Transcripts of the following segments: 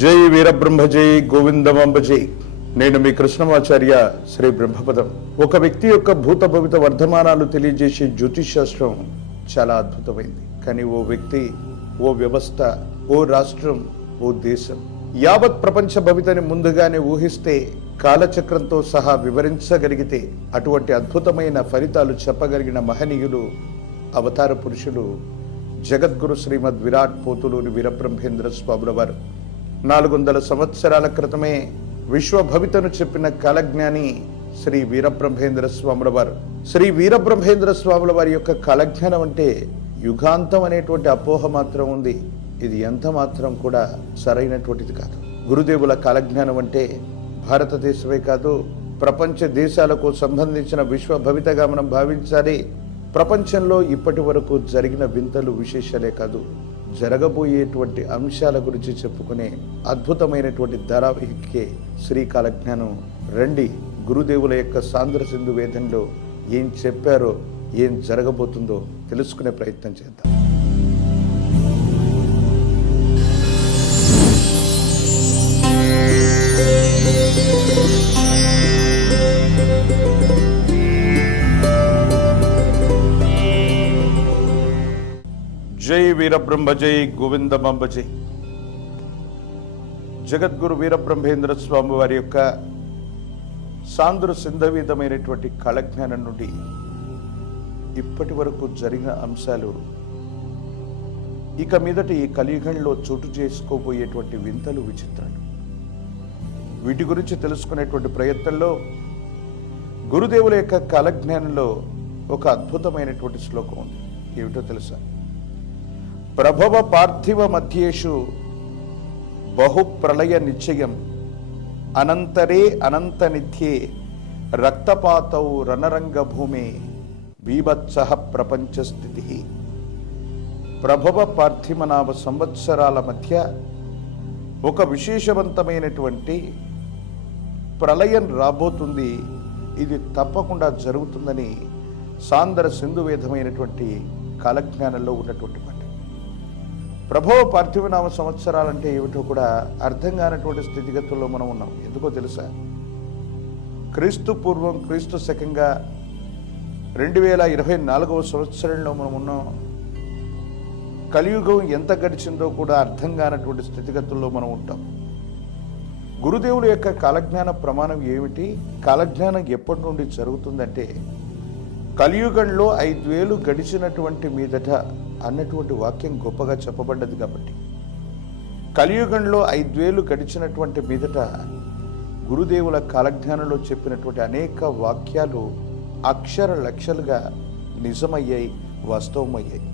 జై వీరబ్రహ్మ జై జై. నేను మీ కృష్ణమాచార్య శ్రీ బ్రహ్మపదం. ఒక వ్యక్తి యొక్క భూత భవిత వర్ధమానాలు తెలియజేసే జ్యోతిష్ శాస్త్రం చాలా అద్భుతమైంది. కానీ ఓ వ్యక్తి ఓ వ్యవస్థ ఓ రాష్ట్రం ఓ దేశం. యావత్ ప్రపంచ భవితని ముందుగానే ఊహిస్తే కాలచక్రంతో సహా వివరించగలిగితే అటువంటి అద్భుతమైన ఫలితాలు చెప్పగలిగిన మహనీయులు అవతార పురుషులు జగద్గురు శ్రీమద్ విరాట్ పోతులూరి వీరబ్రహ్మేంద్ర స్వాముల వారు నాలుగు వందల సంవత్సరాల క్రితమే విశ్వ భవితను చెప్పిన కాలజ్ఞాని శ్రీ వీరబ్రహ్మేంద్ర స్వాముల వారు శ్రీ వీరబ్రహ్మేంద్ర స్వాముల వారి యొక్క కాలజ్ఞానం అంటే యుగాంతం అనేటువంటి అపోహ మాత్రం ఉంది. ఇది ఎంత మాత్రం కూడా సరైనటువంటిది కాదు. గురుదేవుల కాలజ్ఞానం అంటే భారతదేశమే కాదు ప్రపంచ దేశాలకు సంబంధించిన విశ్వ భవితగా మనం భావించాలి. ప్రపంచంలో ఇప్పటి వరకు జరిగిన వింతలు విశేషాలే కాదు. జరగబోయేటువంటి అంశాల గురించి చెప్పుకునే అద్భుతమైనటువంటి ధారావాహికే శ్రీకాలజ్ఞానం. రండి గురుదేవుల యొక్క సాంద్ర సింధు వేదంలో ఏం చెప్పారో ఏం జరగబోతుందో తెలుసుకునే ప్రయత్నం చేద్దాం. జై వీరబ్రహ్మ జై గోవిందమంబ జై. జగద్గురు వీరబ్రహ్మేంద్ర స్వామి వారి యొక్క సాంద్ర సింధవీతమైనటువంటి కళజ్ఞానం నుండి ఇప్పటి వరకు జరిగిన అంశాలు ఇక మీదట ఈ కలియుగంలో చోటు చేసుకోబోయేటువంటి వింతలు విచిత్రాలు. వీటి గురించి తెలుసుకునేటువంటి ప్రయత్నంలో గురుదేవుల యొక్క కాలజ్ఞానంలో ఒక అద్భుతమైనటువంటి శ్లోకం ఉంది. ఏమిటో తెలుసా? ప్రభవ పార్థివ మధ్యేషు బహుప్రళయ నిశ్చయం. అనంతరే అనంత నిత్యే రక్తపాతౌ రణరంగ భూమే బీభత్స ప్రపంచ స్థితి. ప్రభవ పార్థిమనామ సంవత్సరాల మధ్య ఒక విశేషవంతమైనటువంటి ప్రళయం రాబోతుంది. ఇది తప్పకుండా జరుగుతుందని సాందర సింధువేదమైనటువంటి కాలజ్ఞానంలో ఉన్నటువంటి ప్రభో పార్థివ పార్థివనామ సంవత్సరాలంటే ఏమిటో కూడా అర్థం కానటువంటి స్థితిగతుల్లో మనం ఉన్నాం. ఎందుకో తెలుసా? క్రీస్తు పూర్వం క్రీస్తు శకంగా రెండు వేల ఇరవై నాలుగవ సంవత్సరంలో మనం ఉన్నాం. కలియుగం ఎంత గడిచిందో కూడా అర్థం కానటువంటి స్థితిగతుల్లో మనం ఉంటాం. గురుదేవుల యొక్క కాలజ్ఞాన ప్రమాణం ఏమిటి? కాలజ్ఞానం ఎప్పటి నుండి జరుగుతుందంటే కలియుగంలో ఐదు వేలు గడిచినటువంటి మీదట అన్నటువంటి వాక్యం గొప్పగా చెప్పబడ్డది కాబట్టి. కలియుగంలో ఐదు వేలు గడిచినటువంటి మీదట గురుదేవుల కాలజ్ఞానంలో చెప్పినటువంటి అనేక వాక్యాలు అక్షర లక్షలుగా నిజమయ్యాయి వాస్తవమయ్యాయి.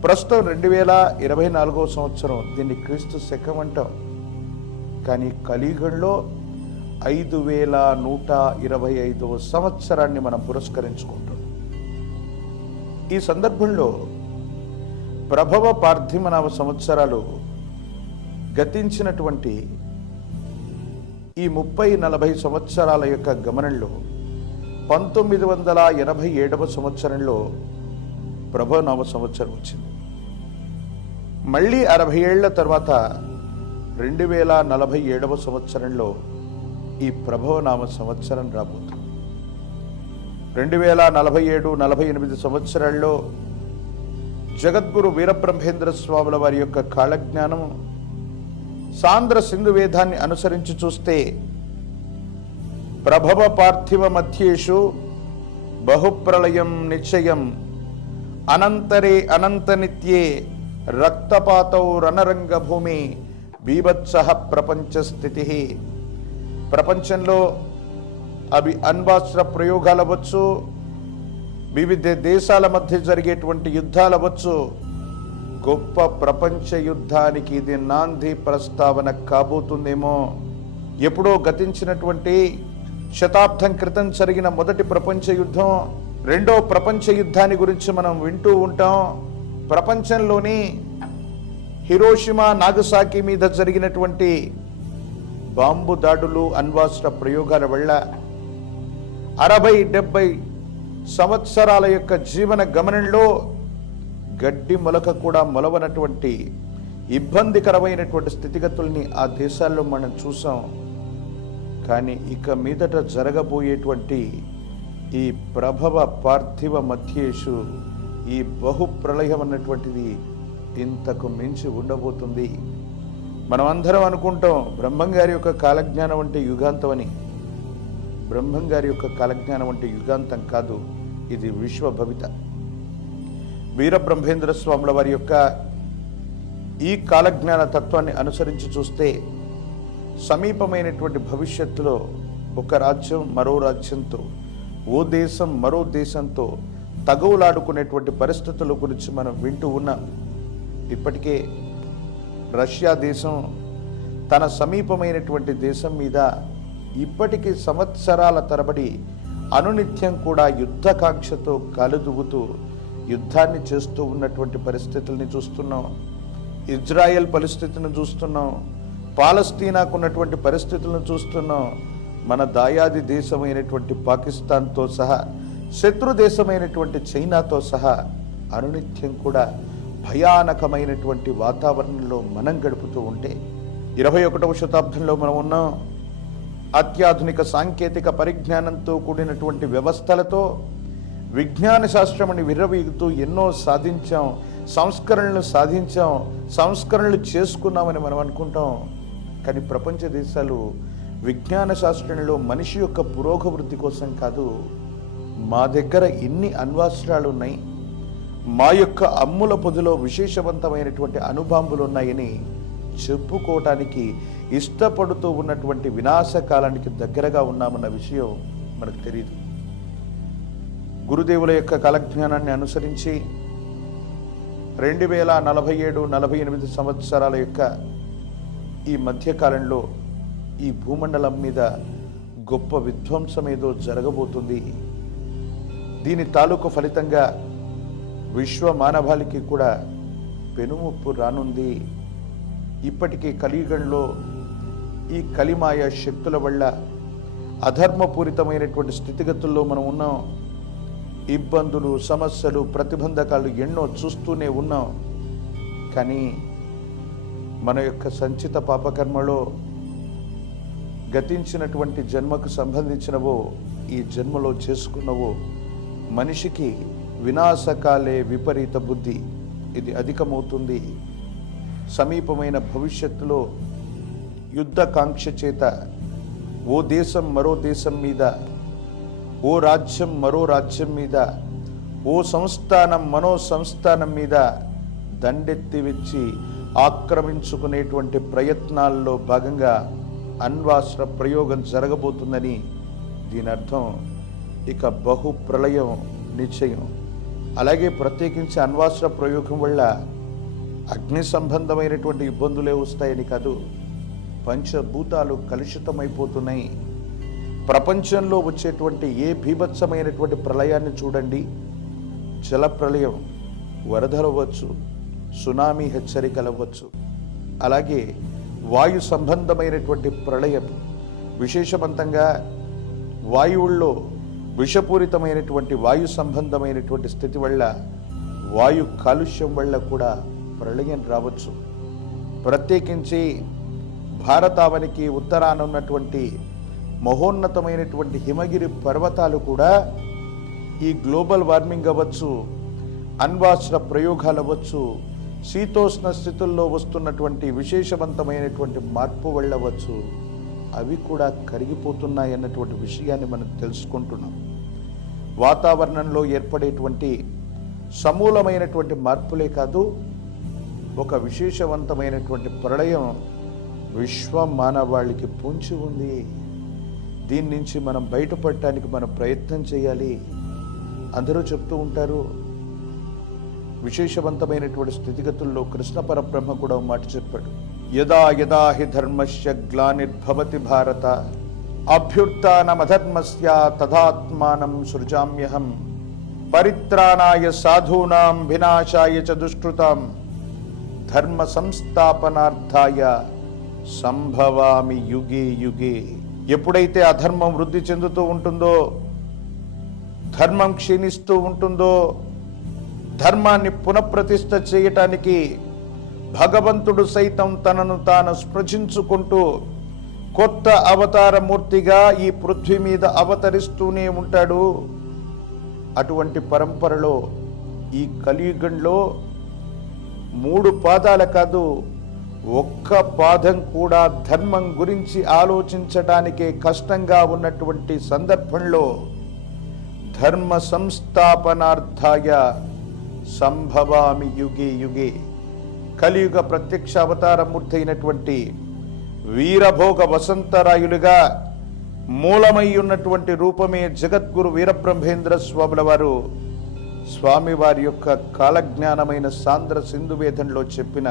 ప్రస్తుతం రెండు వేల ఇరవై నాలుగవ సంవత్సరం దీన్ని క్రీస్తు శకం అంటాం. కానీ కలియుగంలో ఐదు వేల నూట ఇరవై ఐదవ సంవత్సరాన్ని మనం పురస్కరించుకుంటాం ఈ సందర్భంలో ప్రభవ పార్థిమనామ సంవత్సరాలు గతించినటువంటి ఈ ముప్పై నలభై సంవత్సరాల యొక్క గమనంలో పంతొమ్మిది వందల ఎనభై ఏడవ సంవత్సరంలో ప్రభవనామ సంవత్సరం వచ్చింది. మళ్ళీ అరవై ఏళ్ళ తర్వాత రెండు వేల నలభై ఏడవ సంవత్సరంలో ఈ ప్రభవనామ సంవత్సరం రాబోతుంది. రెండు వేల నలభై ఏడు నలభై ఎనిమిది సంవత్సరాల్లో జగద్గురు వీరబ్రహ్మేంద్ర స్వాముల వారి యొక్క కాళజ్ఞానం సాంద్ర సింధు వేదాన్ని అనుసరించి చూస్తే ప్రభవ పార్థివ మధ్యేషు బహుప్రళయం నిశ్చయం అనంతరే అనంత నిత్యే రక్తపాతౌ రణరంగభూమి బీభత్సహ బీభత్స ప్రపంచ స్థితి ప్రపంచంలో అవి అణ్వాస్త్ర ప్రయోగాలు అవ్వచ్చు వివిధ దేశాల మధ్య జరిగేటువంటి యుద్ధాలు అవ్వచ్చు గొప్ప ప్రపంచ యుద్ధానికి ఇది నాంది ప్రస్తావన కాబోతుందేమో. ఎప్పుడో గతించినటువంటి శతాబ్దం క్రితం జరిగిన మొదటి ప్రపంచ యుద్ధం రెండో ప్రపంచ యుద్ధాన్ని గురించి మనం వింటూ ఉంటాం. ప్రపంచంలోని హిరోషిమా నాగసాకి మీద జరిగినటువంటి బాంబు దాడులు అణ్వాస్త్ర ప్రయోగాల వల్ల అరవై డెబ్బై సంవత్సరాల యొక్క జీవన గమనంలో గడ్డి మొలక కూడా మొలవనటువంటి ఇబ్బందికరమైనటువంటి స్థితిగతుల్ని ఆ దేశాల్లో మనం చూసాం. కానీ ఇక మీదట జరగబోయేటువంటి ఈ ప్రభవ పార్థివ మధ్యేషు ఈ బహు ప్రళయం అన్నటువంటిది ఇంతకు మించి ఉండబోతుంది. మనం అందరం అనుకుంటాం బ్రహ్మంగారి యొక్క కాలజ్ఞానం అంటే యుగాంతం అని. బ్రహ్మం గారి యొక్క కాలజ్ఞానం అంటే యుగాంతం కాదు ఇది విశ్వ భవిత. వీరబ్రహ్మేంద్ర స్వాముల వారి యొక్క ఈ కాలజ్ఞాన తత్వాన్ని అనుసరించి చూస్తే సమీపమైనటువంటి భవిష్యత్తులో ఒక రాజ్యం మరో రాజ్యంతో ఓ దేశం మరో దేశంతో తగువులాడుకునేటువంటి పరిస్థితుల గురించి మనం వింటూ ఉన్నాం. ఇప్పటికే రష్యా దేశం తన సమీపమైనటువంటి దేశం మీద ఇప్పటికీ సంవత్సరాల తరబడి అనునిత్యం కూడా యుద్ధకాంక్షతో కలుదుగుతూ యుద్ధాన్ని చేస్తూ ఉన్నటువంటి పరిస్థితుల్ని చూస్తున్నాం. ఇజ్రాయెల్ పరిస్థితిని చూస్తున్నాం. పాలస్తీనాకు ఉన్నటువంటి పరిస్థితులను చూస్తున్నాం. మన దాయాది దేశమైనటువంటి పాకిస్తాన్తో సహా శత్రు దేశమైనటువంటి చైనాతో సహా అనునిత్యం కూడా భయానకమైనటువంటి వాతావరణంలో మనం గడుపుతూ ఉంటే ఇరవై ఒకటవ శతాబ్దంలో మనం ఉన్నాం. అత్యాధునిక సాంకేతిక పరిజ్ఞానంతో కూడినటువంటి వ్యవస్థలతో విజ్ఞాన శాస్త్రముని విర్రవీగుతూ ఎన్నో సాధించాం సంస్కరణలు సాధించాం సంస్కరణలు చేసుకున్నామని మనం అనుకుంటాం. కానీ ప్రపంచ దేశాలు విజ్ఞాన శాస్త్రంలో మనిషి యొక్క పురోగవృద్ధి కోసం కాదు మా దగ్గర ఇన్ని అణ్వాస్త్రాలు ఉన్నాయి మా యొక్క అమ్ముల పొదిలో విశేషవంతమైనటువంటి అణుబాంబులు ఉన్నాయని చెప్పుకోవటానికి ఇష్టపడుతూ ఉన్నటువంటి వినాశకాలానికి దగ్గరగా ఉన్నామన్న విషయం మనకు తెలియదు గురుదేవుల యొక్క కాలజ్ఞానాన్ని అనుసరించి రెండు వేల నలభై ఏడు నలభై ఎనిమిది సంవత్సరాల యొక్క ఈ మధ్యకాలంలో ఈ భూమండలం మీద గొప్ప విధ్వంసం ఏదో జరగబోతుంది. దీని తాలూకు ఫలితంగా విశ్వ మానవాళికి కూడా పెనుముప్పు రానుంది. ఇప్పటికీ కలియుగంలో ఈ కలిమాయ శక్తుల వల్ల అధర్మపూరితమైనటువంటి స్థితిగతుల్లో మనం ఉన్నాం. ఇబ్బందులు సమస్యలు ప్రతిబంధకాలు ఎన్నో చూస్తూనే ఉన్నాం. కానీ మన యొక్క సంచిత పాపకర్మలో గతించినటువంటి జన్మకు సంబంధించినవో ఈ జన్మలో చేసుకున్నవో మనిషికి వినాశకాలే విపరీత బుద్ధి. ఇది అధికమవుతుంది. సమీపమైన భవిష్యత్తులో యుద్ధకాంక్ష చేత ఓ దేశం మరో దేశం మీద ఓ రాజ్యం మరో రాజ్యం మీద ఓ సంస్థానం మనో సంస్థానం మీద దండెత్తి వచ్చి ఆక్రమించుకునేటువంటి ప్రయత్నాల్లో భాగంగా అన్వాస్త్ర ప్రయోగం జరగబోతుందని దీని అర్థం ఇక బహు ప్రళయం నిశ్చయం. అలాగే ప్రత్యేకించి అన్వాస్త్ర ప్రయోగం వల్ల అగ్ని సంబంధమైనటువంటి ఇబ్బందులే వస్తాయని కాదు. పంచభూతాలు కలుషితమైపోతున్నాయి. ప్రపంచంలో వచ్చేటువంటి ఏ భీభత్సమైనటువంటి ప్రళయాన్ని చూడండి. జల ప్రళయం వరదలవ్వచ్చు సునామీ హెచ్చరికలవ్వచ్చు. అలాగే వాయు సంబంధమైనటువంటి ప్రళయం విశేషవంతంగా వాయువుల్లో విషపూరితమైనటువంటి వాయు సంబంధమైనటువంటి స్థితి వల్ల వాయు కాలుష్యం వల్ల కూడా ప్రళయం రావచ్చు. ప్రత్యేకించి భారతావనికి ఉత్తరాన ఉన్నటువంటి మహోన్నతమైనటువంటి హిమగిరి పర్వతాలు కూడా ఈ గ్లోబల్ వార్మింగ్ అవ్వచ్చు అన్వాసర ప్రయోగాలు అవ్వచ్చు శీతోష్ణ స్థితుల్లో వస్తున్నటువంటి విశేషవంతమైనటువంటి మార్పు వెళ్ళవచ్చు అవి కూడా కరిగిపోతున్నాయి అన్నటువంటి విషయాన్ని మనం తెలుసుకుంటున్నాం. వాతావరణంలో ఏర్పడేటువంటి సమూలమైనటువంటి మార్పులే కాదు ఒక విశేషవంతమైనటువంటి ప్రళయం విశ్వ మానవాళికి పొంచి ఉంది. దీని నుంచి మనం బయటపడటానికి మనం ప్రయత్నం చేయాలి. అందరూ చెప్తూ ఉంటారు విశేషవంతమైనటువంటి స్థితిగతుల్లో కృష్ణ పరబ్రహ్మ కూడా మాట చెప్పాడు. యదా యదా హి ధర్మస్య గ్లానిర్భవతి భారత అభ్యుత్నమధర్మస్య తదాత్మానం సృజామ్యహం పరిత్రాణాయ సాధూనాం వినాశాయ చ దుష్కృతాం ధర్మ సంస్థాపనార్థాయ సంభవామి యుగే యుగే. ఎప్పుడైతే అధర్మం వృద్ధి చెందుతూ ఉంటుందో ధర్మం క్షీణిస్తూ ఉంటుందో ధర్మాన్ని పునఃప్రతిష్ఠ చేయటానికి భగవంతుడు సైతం తనను తాను స్పృశించుకుంటూ కొత్త అవతార మూర్తిగా ఈ పృథ్వీ మీద అవతరిస్తూనే ఉంటాడు. అటువంటి పరంపరలో ఈ కలియుగంలో మూడు పాదాల కాదు ఒక్క పాదం కూడా ధర్మం గురించి ఆలోచించడానికే కష్టంగా ఉన్నటువంటి సందర్భంలో ధర్మ సంస్థాపనార్థాయ సంభవామి యుగే యుగే కలియుగ ప్రత్యక్ష అవతారమూర్తి అయినటువంటి వీరభోగ వసంతరాయులుగా మూలమై ఉన్నటువంటి రూపమే జగద్గురు వీరబ్రహ్మేంద్ర స్వాముల వారు స్వామివారి యొక్క కాలజ్ఞానమైన సాంద్ర సింధు వేదంలో చెప్పిన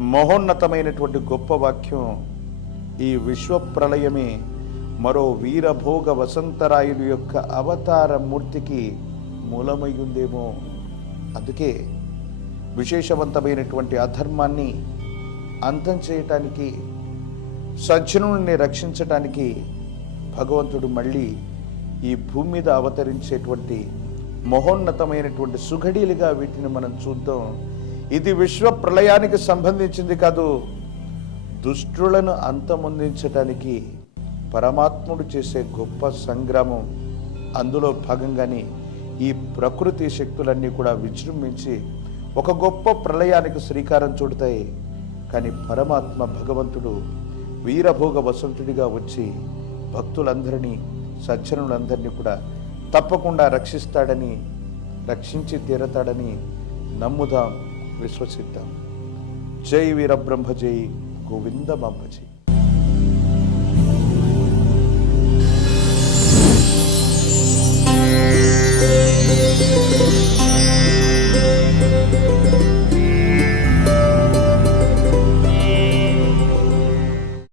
మహోన్నతమైనటువంటి గొప్ప వాక్యం. ఈ విశ్వ ప్రళయమే మరో వీరభోగ వసంతరాయుడు యొక్క అవతార మూర్తికి మూలమై ఉందేమో అందుకే విశేషవంతమైనటువంటి అధర్మాన్ని అంతం చేయటానికి సజ్జనుల్ని రక్షించటానికి భగవంతుడు మళ్ళీ ఈ భూమి మీద అవతరించేటువంటి మహోన్నతమైనటువంటి సుఘడీలుగా వీటిని మనం చూద్దాం. ఇది విశ్వ ప్రళయానికి సంబంధించింది కాదు. దుష్టులను అంతమొందించటానికి పరమాత్ముడు చేసే గొప్ప సంగ్రామం. అందులో భాగంగానే ఈ ప్రకృతి శక్తులన్నీ కూడా విజృంభించి ఒక గొప్ప ప్రళయానికి శ్రీకారం చుడతాయి. కానీ పరమాత్మ భగవంతుడు వీరభోగ వసంతుడిగా వచ్చి భక్తులందరినీ సజ్జనులందరినీ కూడా తప్పకుండా రక్షిస్తాడని రక్షించి తీరతాడని నమ్ముదాం. విశ్వసిద్దాం. జై వీరబ్రహ్మ జై గోవింద బ్రహ్మజీ thank